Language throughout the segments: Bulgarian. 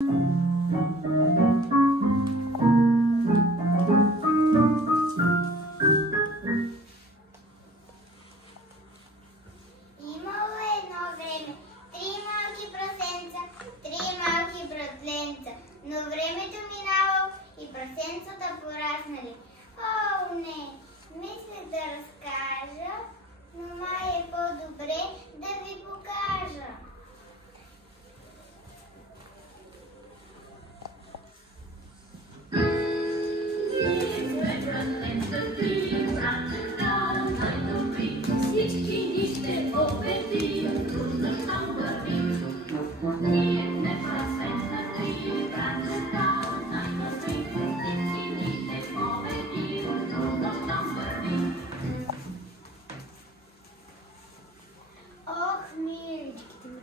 Но времето минало и прасенцата пораснали. О, не! Мисля да разкажа, но май е по-добре да ви покажа.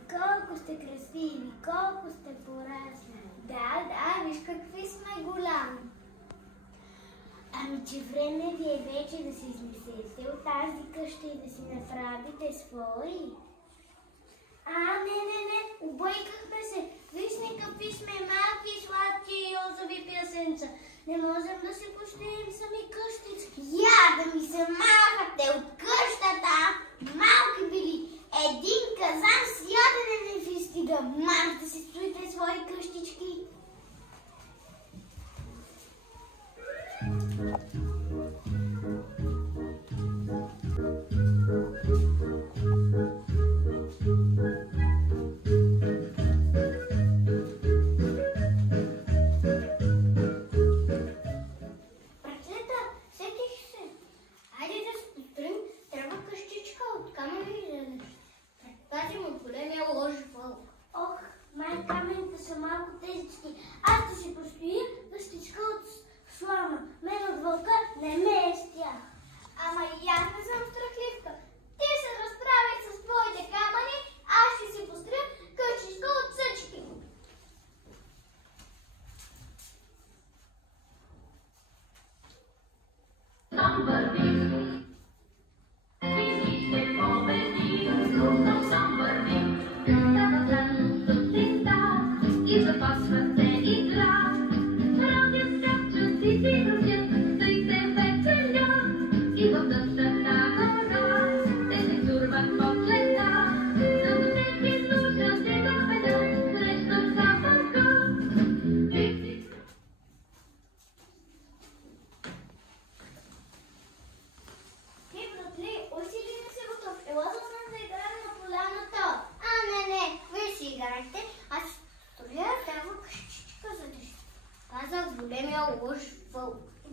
Колко сте красиви, колко сте пораснали. Да, виж какви сме голями. Ами, че време ви е вече да се изнесете от тази къща и да си направите свои. Не, обойкахме се. Вижте какви сме малки, сладки и розови пясенца. Не можем да си построим сами къщички. Я да ми се махате от къщата. Малки били. Един казан с ядене не ви стига. Мам, да си строите свои къщички. Братлета, сетих се. Хайде да се построим. Трябва къщичка от камъни и железо. Предпазим от големия лош вълк. Ох, май камените са малко тежички. Аз ще си построя къщичка от слама. Мен от вълка не ме е с тях. Ама и аз не съм страхливка. Ти се разправяй с твоите камъни, аз ще си построя къщичка от съчки.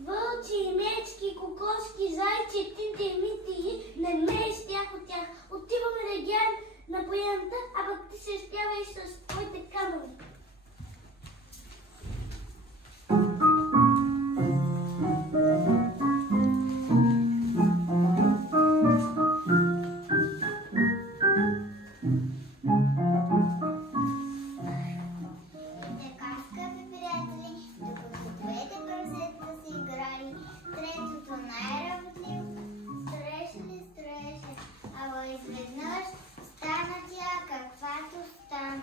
Вълци, мечки, кокошки, зайчи, птици, мити, не ме е с тях от тях. Отиваме да гледам на поянта, а пък ти се спяваш с твоите камъни. Изведнъж стана тя каквато стана.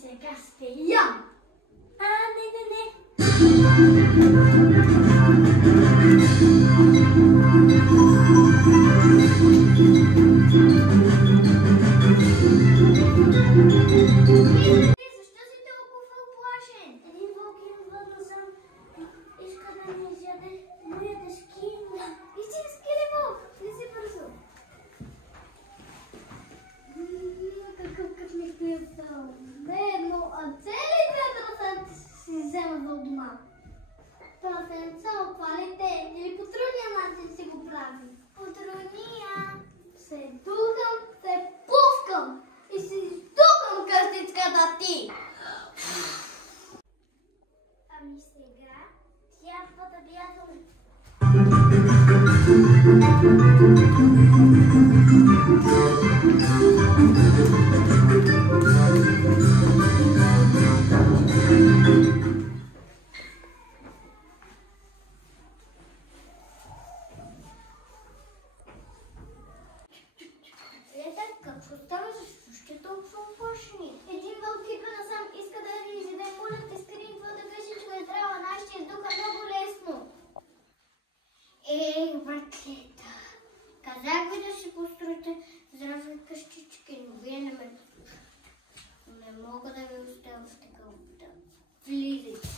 Сега сте ям! Защо си толкова плашен? машин. Един вълк идва насам. Иска да ни изяде моите скина. Истински ли вълк? Не си бързо. Какъв късмет ми е стал. Бедно, а целите прасенца си взема за дома. Прасенца, опалите или по трудния начин си го прави. По трудния. Се духам, се пускам и си издухам къщичката ти. Ами сега трябва да бягаме. Какво става? Защо ще толкова оплашени? Един вълк идва насам, иска да ни изяде. Моля те, скри твоята къщичка, не трябва, нашия издуха много лесно. Братлета, казах ви да си построите здрави къщички, но вие не ме послушате. Не мога да ви оставя в такава вода. Влизайте.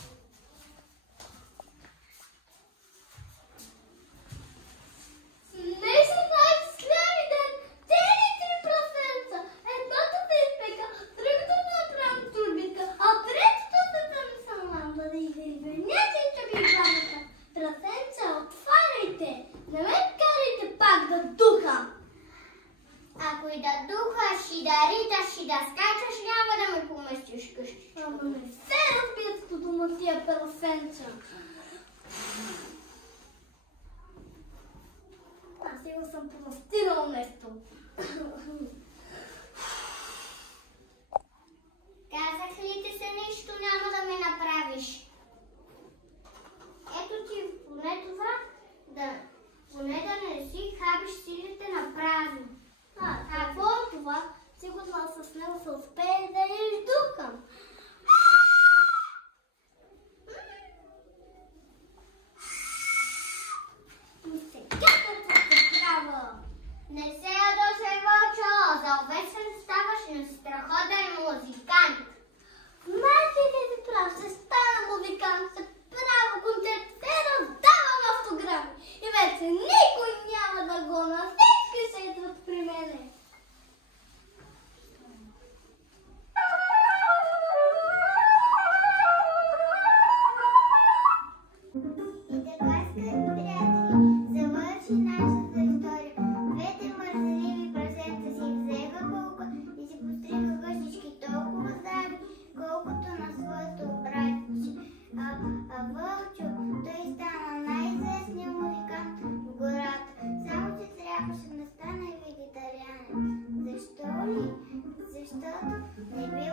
Ако и да духаш и да риташ и да скачаш, няма да ме поместиш къщичка. Ама не се разбият по дома тия прасенца. Аз сега съм простирал нещо. Казах ли ти се нищо няма да ме направиш? Ето ти поне това, поне да не си хабиш силите на празно. Какво е това? Сигурно с него се успее да я издухам. И сега какво се трябва? Не се ядосвай, Вълчо, за овесен ставаш нестрахотен музикант. Знаете ли ти прав, ще стана музикант, ще правя концерт, ще раздавам автограми. И вече никой няма да го на всички ще идват при мене. И така, скъпи приятели, завърши нашата история. Двете мързеливи прасенца си взеха вълка и си постриха къщички толкова здрави, колкото на своето братче. А Вълчо, той стана най-известният музикант в гората. Само че трябваше да стане вегетарианец. Защо ли? Защото не бе